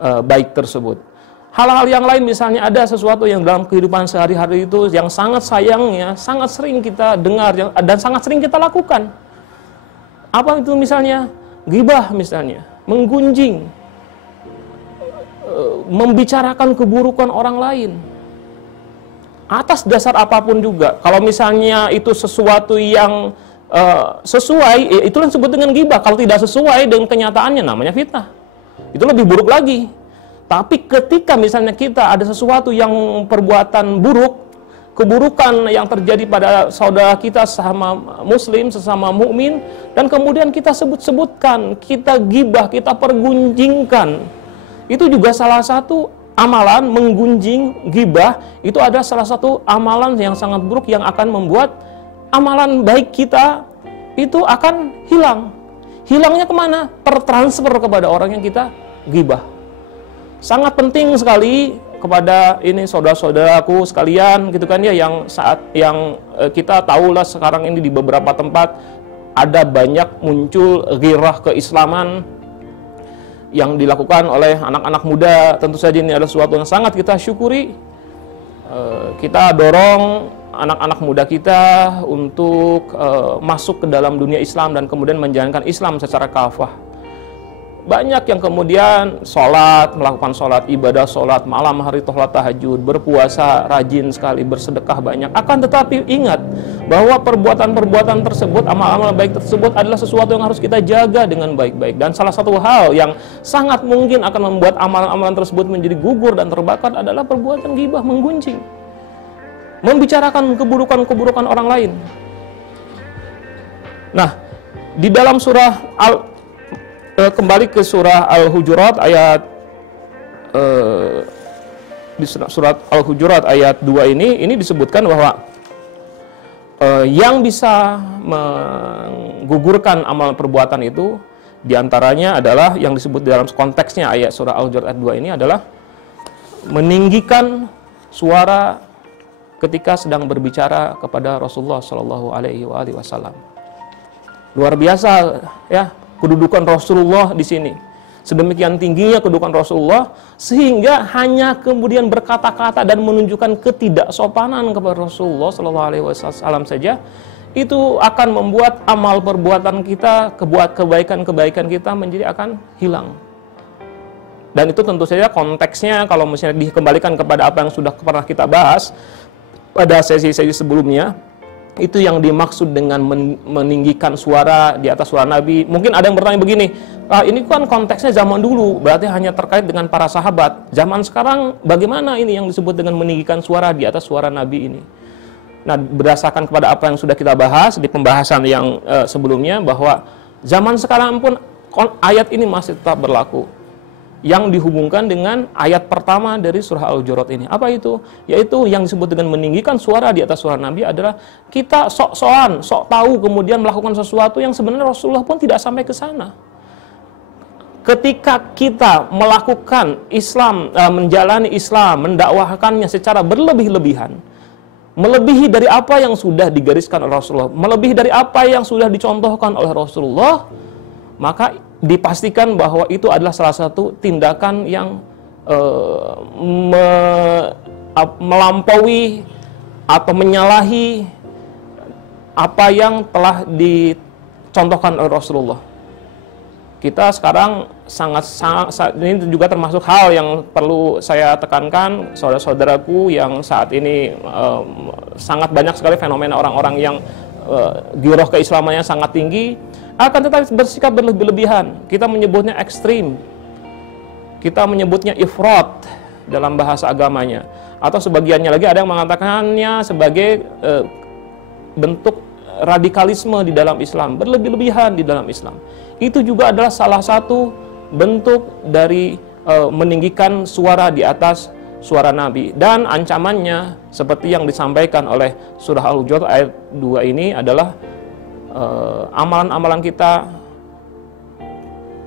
baik tersebut. Hal-hal yang lain misalnya ada sesuatu yang dalam kehidupan sehari-hari itu yang sangat sayangnya, sangat sering kita dengar dan sangat sering kita lakukan. Apa itu misalnya? Ghibah misalnya, menggunjing, membicarakan keburukan orang lain. Atas dasar apapun juga. Kalau misalnya itu sesuatu yang sesuai, itu yang disebut dengan ghibah. Kalau tidak sesuai dengan kenyataannya, namanya fitnah. Itu lebih buruk lagi. Tapi ketika misalnya kita ada sesuatu yang perbuatan buruk, keburukan yang terjadi pada saudara kita sesama muslim, sesama mukmin, dan kemudian kita sebut-sebutkan, kita ghibah, kita pergunjingkan, itu juga salah satu amalan. Menggunjing, ghibah, itu adalah salah satu amalan yang sangat buruk yang akan membuat amalan baik kita itu akan hilang. Hilangnya kemana? Tertransfer kepada orang yang kita ghibah. Sangat penting sekali kepada ini saudara-saudaraku sekalian gitu kan ya, yang kita tahulah sekarang ini di beberapa tempat ada banyak muncul ghirah keislaman yang dilakukan oleh anak-anak muda. Tentu saja ini adalah sesuatu yang sangat kita syukuri. Kita dorong anak-anak muda kita untuk masuk ke dalam dunia Islam dan kemudian menjalankan Islam secara kafah. Banyak yang kemudian sholat, melakukan sholat, ibadah sholat, malam hari sholat tahajud, berpuasa, rajin sekali, bersedekah banyak. Akan tetapi ingat bahwa perbuatan-perbuatan tersebut, amal-amal baik tersebut adalah sesuatu yang harus kita jaga dengan baik-baik. Dan salah satu hal yang sangat mungkin akan membuat amalan-amalan tersebut menjadi gugur dan terbakar adalah perbuatan ghibah, menggunjing, membicarakan keburukan-keburukan orang lain. Nah, di dalam surah kembali ke surah Al-Hujurat ayat di surat Al-Hujurat ayat 2 ini disebutkan bahwa yang bisa menggugurkan amal perbuatan itu diantaranya adalah yang disebut dalam konteksnya ayat surah Al-Hujurat ayat 2 ini adalah meninggikan suara ketika sedang berbicara kepada Rasulullah Shallallahu Alaihi Wasallam. Luar biasa ya kedudukan Rasulullah di sini. Sedemikian tingginya kedudukan Rasulullah sehingga hanya kemudian berkata-kata dan menunjukkan ketidaksopanan kepada Rasulullah Shallallahu Alaihi Wasallam saja itu akan membuat amal perbuatan kita, kebaikan-kebaikan kita menjadi akan hilang. Dan itu tentu saja konteksnya kalau misalnya dikembalikan kepada apa yang sudah pernah kita bahas pada sesi-sesi sebelumnya. Itu yang dimaksud dengan meninggikan suara di atas suara Nabi. Mungkin ada yang bertanya begini, ini kan konteksnya zaman dulu, berarti hanya terkait dengan para sahabat. Zaman sekarang bagaimana ini yang disebut dengan meninggikan suara di atas suara Nabi ini? Nah, berdasarkan kepada apa yang sudah kita bahas di pembahasan yang sebelumnya, bahwa zaman sekarang pun ayat ini masih tetap berlaku. Yang dihubungkan dengan ayat pertama dari surah Al-Hujurat ini. Apa itu? Yaitu yang disebut dengan meninggikan suara di atas suara Nabi adalah kita sok-sokan, sok tahu kemudian melakukan sesuatu yang sebenarnya Rasulullah pun tidak sampai ke sana. Ketika kita melakukan Islam, menjalani Islam, mendakwahkannya secara berlebih-lebihan, melebihi dari apa yang sudah digariskan oleh Rasulullah, melebihi dari apa yang sudah dicontohkan oleh Rasulullah, maka dipastikan bahwa itu adalah salah satu tindakan yang melampaui atau menyalahi apa yang telah dicontohkan oleh Rasulullah. Kita sekarang sangat ini juga termasuk hal yang perlu saya tekankan, saudara-saudaraku yang saat ini sangat banyak sekali fenomena orang-orang yang giroh keislamannya sangat tinggi, akan tetapi bersikap berlebih-lebihan. Kita menyebutnya ekstrim, kita menyebutnya ifrat dalam bahasa agamanya, atau sebagiannya lagi ada yang mengatakannya sebagai bentuk radikalisme di dalam Islam, berlebih-lebihan di dalam Islam. Itu juga adalah salah satu bentuk dari meninggikan suara di atas suara Nabi. Dan ancamannya seperti yang disampaikan oleh surah Al-Hujurat ayat 2 ini adalah amalan-amalan kita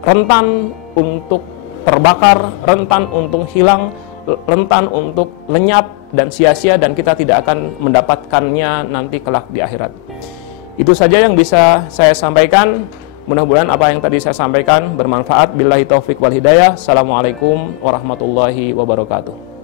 rentan untuk terbakar, rentan untuk hilang, rentan untuk lenyap dan sia-sia, dan kita tidak akan mendapatkannya nanti kelak di akhirat. Itu saja yang bisa saya sampaikan. Mudah-mudahan apa yang tadi saya sampaikan bermanfaat. Billahi taufik wal hidayah. Assalamualaikum warahmatullahi wabarakatuh.